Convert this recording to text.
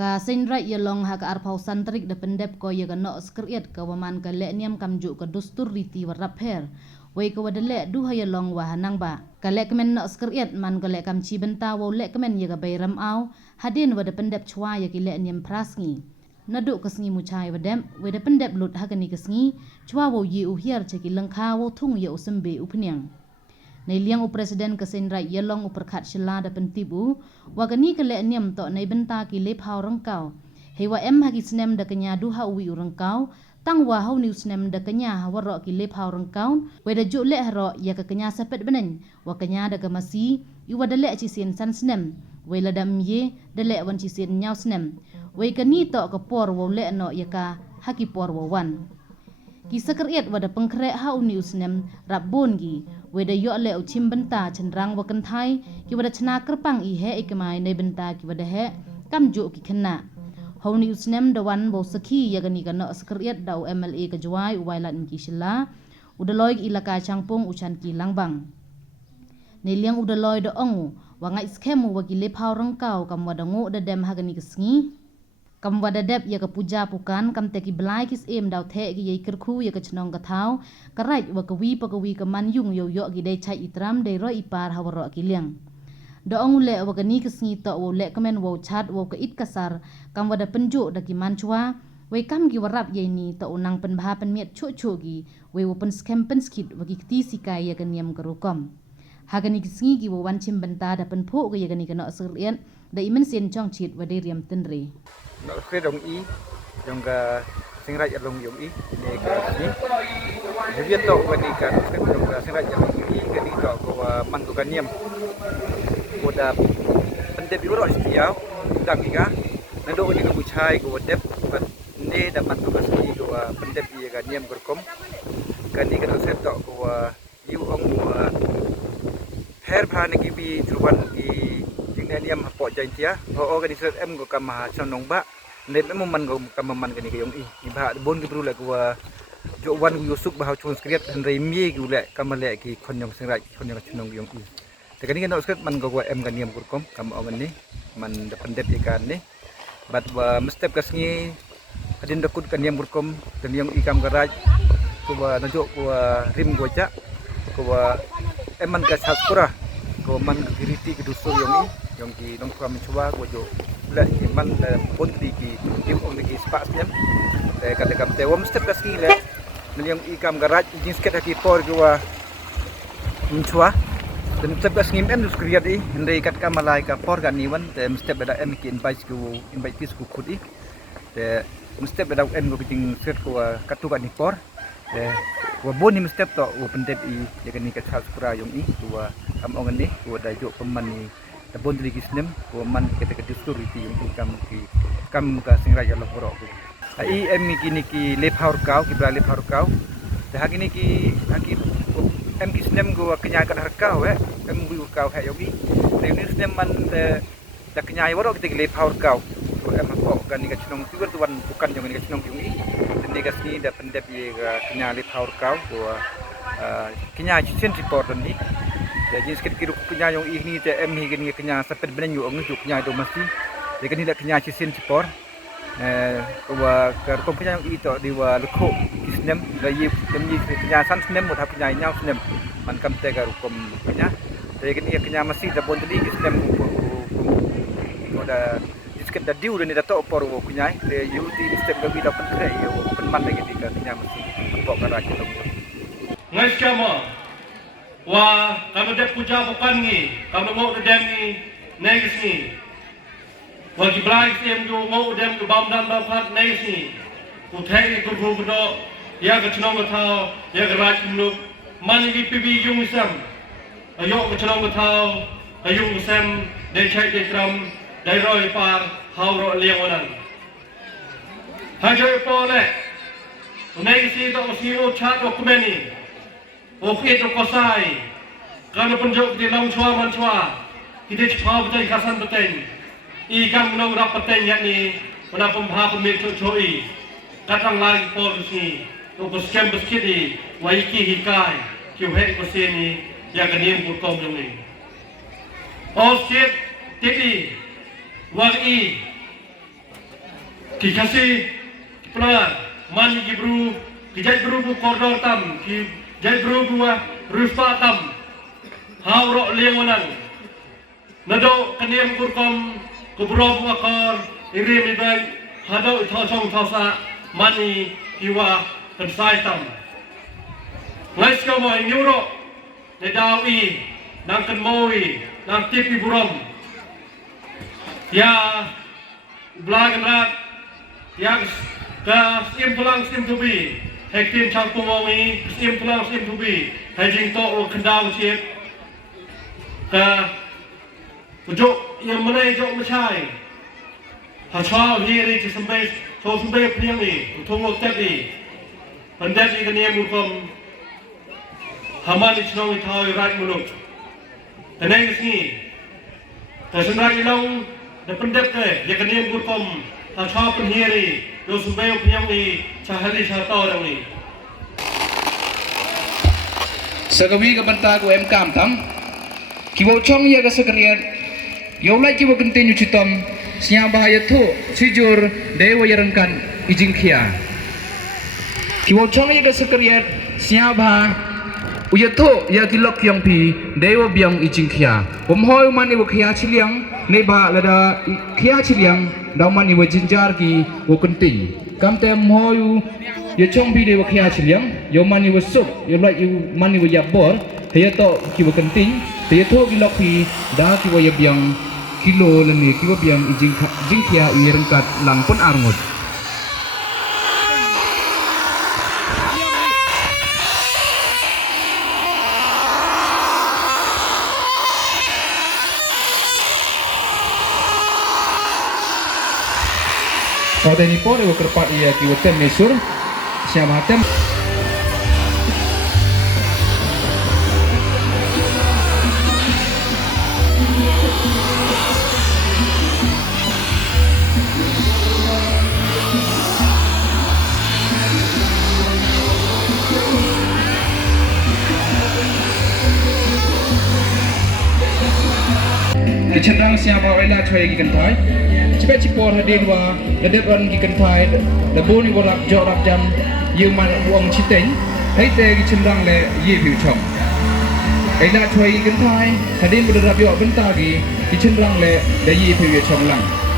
ka senra yelong ha ka arpau santrik de pendep ko ye no skriet ka waman ka le niam kamju ka dustur riti warap her wei ka wadale du ha yelong wa hanang ba ka le kemen no skriet man ka le kam chi benta wo le kemen ye ka bayram au hadin wa de pendep chwa ye ki le niam prasngi nadu kasngi muchai wadem we de pendep lut ha ka ni kasngi chwa wo ye u hiar che ki langkha wo thung ye usembe upniangในเลี้ยงอุประธานเกษตรไรยลองอุปขัดชลาดเป็นติบูว่ากันนี้ก็เละเนียมต่อในบรรดากิเลพาวรังเก่าให้ว่าฮักิสเนมเดกญาดูฮาวิวรังเก่าตั้งว่าเฮานิวสเนมเดกญาฮาวรอกิเลพาวรังเก่าเวดจุเละรอยากกญาสเปดบันว่ากญาเดกมาซีอยู่ว่าเดเละจิเซียนซันสเนมเวลาดำเยเดเละวันจิเซียนยาวสเนมเวกันนี้ต่อกับปอร์ว่าเละเนาะยากาฮักิปอร์ว่าวันกิสกระเอียดว่าเดปังเคราฮานิวสเนมรับบนกีเวดยอเลอุชิมบันตาฉันรังวกันไทยกิวดชนะกระปังอีเฮอีกมายในบันตากิวดเฮกำจุกิขณะฮาวนิวสเนมดวันโบสกียากันนี่กันเนาะสกรียดดาว MLA กจวายอุไวลันกิชลาอุดลอยอิลากาช่างปงอุชันกีลังบังในเลี้ยงอุดลอยดองว่าไงสเคมวกิเลพาวรังเก่ากำวัดงูดเดมฮากันนี่กสงีกำวัดเดบยากปูจาปุกันกำเตกิบลายกิสเอ็มดาวเทกิยัยกระคูยากชนองกะเท้ากระไรวกวีปกวีกมันยุ่งโยโย่กิได้ใช้อิตรามได้รออีปาร์ฮาวรอกิเลียงดองเละวกนี้กสงีต่อวเละกแมนวชัดวกอิดกษารกำวัดเป็นจุดกิมันชัวไว้กำกิวรับยัยนีต่อนังเป็นบาเป็นเมียดชั่วชั่วกีไว้วเป็นสแคมเป็นสกิดวกิกตีสิกายยากันยมกรุกอมหากันนี้กสงีกิววันชิมบันตาดับเป็นผู้ก็ยากันนี้กันเนาะสุริยันได้อิมันเซียนช่องฉีดว่าได้เรียมตันเรnó khé đồng ý trong cái sinh ra đồng ý để cái viết tổ cái này cái trong cái sinh ra đồng ý cái đi trọ của man của cái niệm của đà vấn đề biểu rồi thì áo đặc biệt nó đôi như cái buổi chai của đẹp và nê đà man của cái gì của vấn đề gì cái niệm của com cái này cái nó sẽ trọ của yêu ông của hair pan cái bi truan cái ini niam hapo jantia ho organisasi em go kama chanong ba ne me man go kama man gani yong i ba bon gi bru la go jo wan gu yusuk ba chon skriet han rei mi gu le kama le ki khonyong sing rai khonyong chanong yong i te gani no skriet man go em gani am kurkom kama ogan ni man dependent ikan ni bat ba mestep kasngi adin dakut kan yam kurkom dan yong i kam garaj ko ba najo ko rim go ja ko ba eman ka saspura ko man kiriti ki duso yong i yang ki nong kram chuwa ko jo la ki man bon tri ki dim ong ki spa siam te kata kam te wom step kaski le yang i kam garaj jin sket ki por ki wa chuwa dan step kaski em dus kriat i ndai kat kam malai ka por kan ni wan te step da em ki invite pis ku khudi te step da em go ting set ko katu kan ni por te wa bon ni step to wo pendet i ya kan ni ka sal skura yong i wa kam ong ni wo da jo peman ni tabon dari kisnem ko man kita ke disturiti yung kam ka singra ya loporo ko ai em kini ki lephar kau ki bra lephar kau dah kini ki haki em kisnem go kenya kan harkau em bu kau ha yogi ni kisnem man da kenya woro kita lephar kau ko em ko kan ni ka chnong tiwer tuan bukan yang ni ka chnong yung ni ka sni da pendep ye kenya lephar kau ko kenya chen report ni jadi sikit kira kenya yang ini te em hi gini kenya sepet benen yo ngu kenya do mesti de gani la kenya chisin cipor wa kar kom kenya yang itu di wa lekho kisnem la yi demi kenya san snem mo thap kenya nyau snem man kam te gar kom kenya de gani kenya mesti da bon tadi kisnem ko da sikit da diu ni da to por wo kenya de yu ti step ga bi da pen kre yo pen man de gani kenya mesti ko kara ki ngai chama wa kami dek puja bukan ni kami mau dem ni negus ni wa giblai tem do mau dem do bam dan bam phat negus ni ku thai ku ru do ya ga chnong ga thao ya ga raj nu man ni pibi yung sam ayo ga chnong ga thao ayung sam de chai de tram dai roi par hau ro liang onan ha joi po le negus ni to si ro chat dokumen ni Okey tu kosai, kalau penjuk di long chua man chua, kita cepat betul kasan betul. Ikan menong rap betul yakni mana pembahas pemir coi, katang lagi polisi, tu beskem beskidi, waiki hikai, kiu hek besini, yang kenim burkom yang ni. Osyet tibi, wali, kasih pelar man gibru kijai guru bu koridor tam kijai guru buah ruspa tam haurok liangonan nado kaniam kurkom kubro buakor irim ibai hado thosong thosa mani iwa pensai tam ngais kau mo nyuro nedawi nang kenmoi nang tipi burom ya belagan rat yang sim tubi hektin chang pumongi sim tubi hajing to o kendang siap ka ujuk yang mana jok macai hachau hiri sampai piang ni tunggu tadi pandai ni kena mukom haman ichong ithau rat muluk tenang sini kesenang ilong dependek ke dia kena mukom hachau penhiri do sampai piang ni cahali chatau orang ni Sagawi ka banta ko kam tam kibo chong ya ka sakriat yolai kibo continue chitom siya bahaya tu sijur dewa yarangkan ijingkhia kibo chong ya ka sakriat siya bah uyato ya kilok yang pi dewa biang ijingkhia bomhoy mani wo khia chiliang ne ba lada khia chiliang daw mani wo jinjar ki wo kunting kam tem moyu ya chong pi dewa khia chiliang yo mani wo sup yo lai yo mani wo yabor he to ki wo kunting he to kilok pi da ki wo ya biang kilo lani ki wo biang ijingkhia uyerangkat lang pun arngot pada ini pun ewo kerpat ia kiwo tem mesur siapa tem Kecendang siapa wala choy gikan thai cepat cipor hadir wa gadet wan gikan thai da boni wa rap jo rap jam yeung man wong chiteng hai te kecendang le ye piu chong ai la choy gikan thai hadir bu rap yo benta gi kecendang le da ye piu chong lang